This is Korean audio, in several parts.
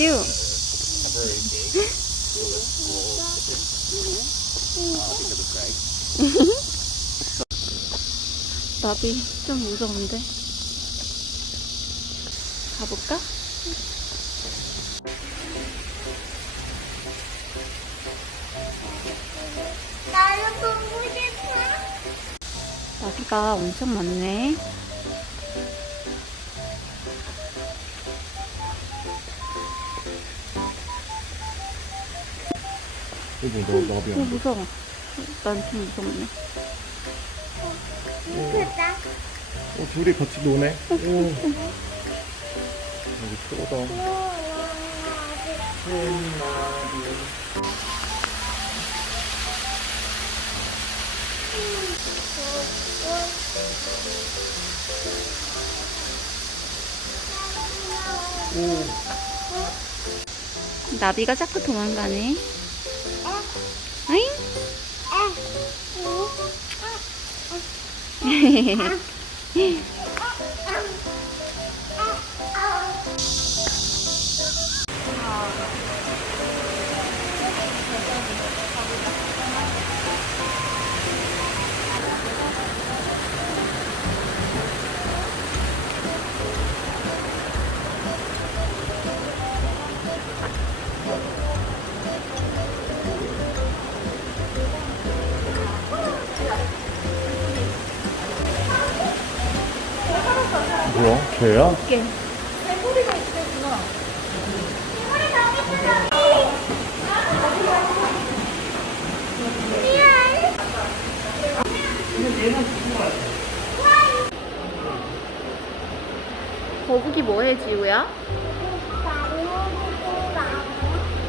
슈. 나비 좀 무서운데. 가볼까? 나도 보고 싶어. 나비가 엄청 많네. 이거 너 나비야. 무서워. 난 좀 무섭네. 크다. 둘이 같이 노네. 오. 여기 크다. 오. 나비가 자꾸 도망가네. 어잉? 뭐야? 개야? 개. 거북이 뭐해, 지우야?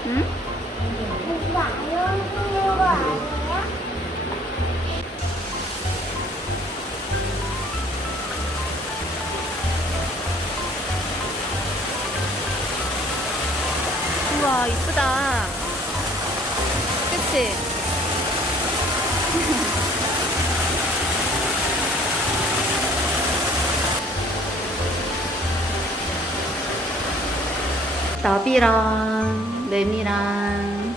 응? 우와, 이쁘다. 그치? 나비랑 매미랑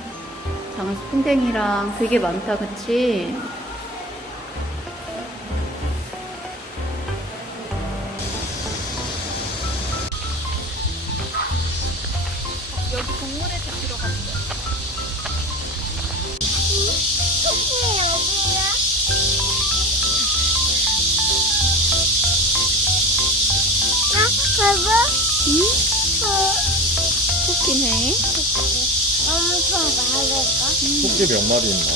장수풍뎅이랑 되게 많다, 그치? 여기 동물의 집 들어갔어. 봐봐. 응? 토끼네. 엄청 많을까? 토끼 몇 마리 있나?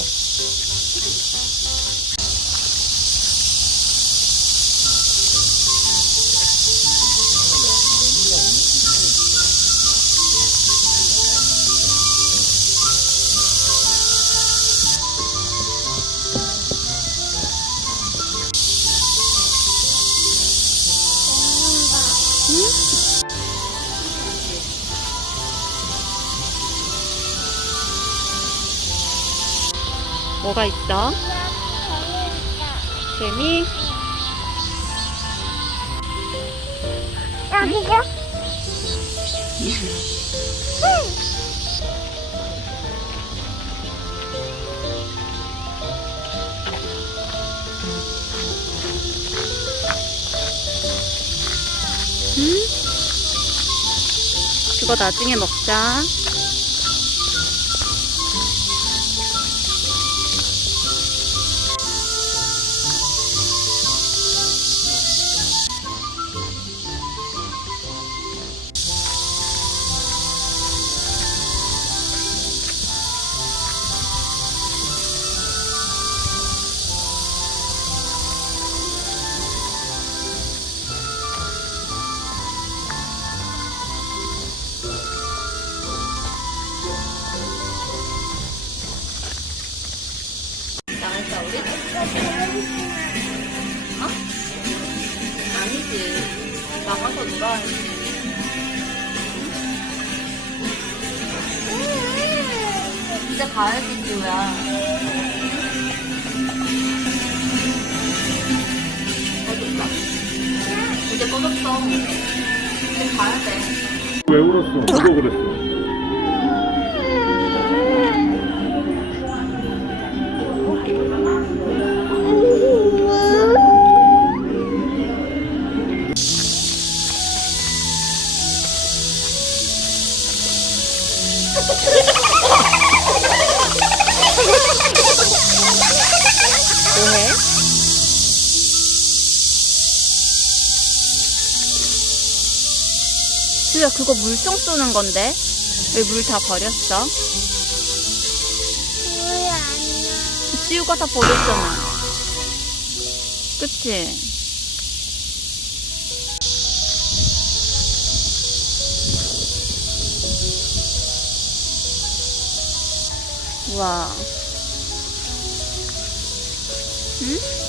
뭐가 있어? 개미? 여기가? 응? 그거 나중에 먹자. 나갈까 우리? 어? 아니지. 나가서 놀아야지. 이제 가야지, 지우야. 어딨어? 이제 꺼졌어. 이제 가야 돼. 왜 울었어? 누가 그랬어? 뭐해? 주야, 그거 물총 쏘는 건데? 왜 물 다 버렸어? 왜 안녕? 지우가 다 버렸잖아. 그치? 우와. 응?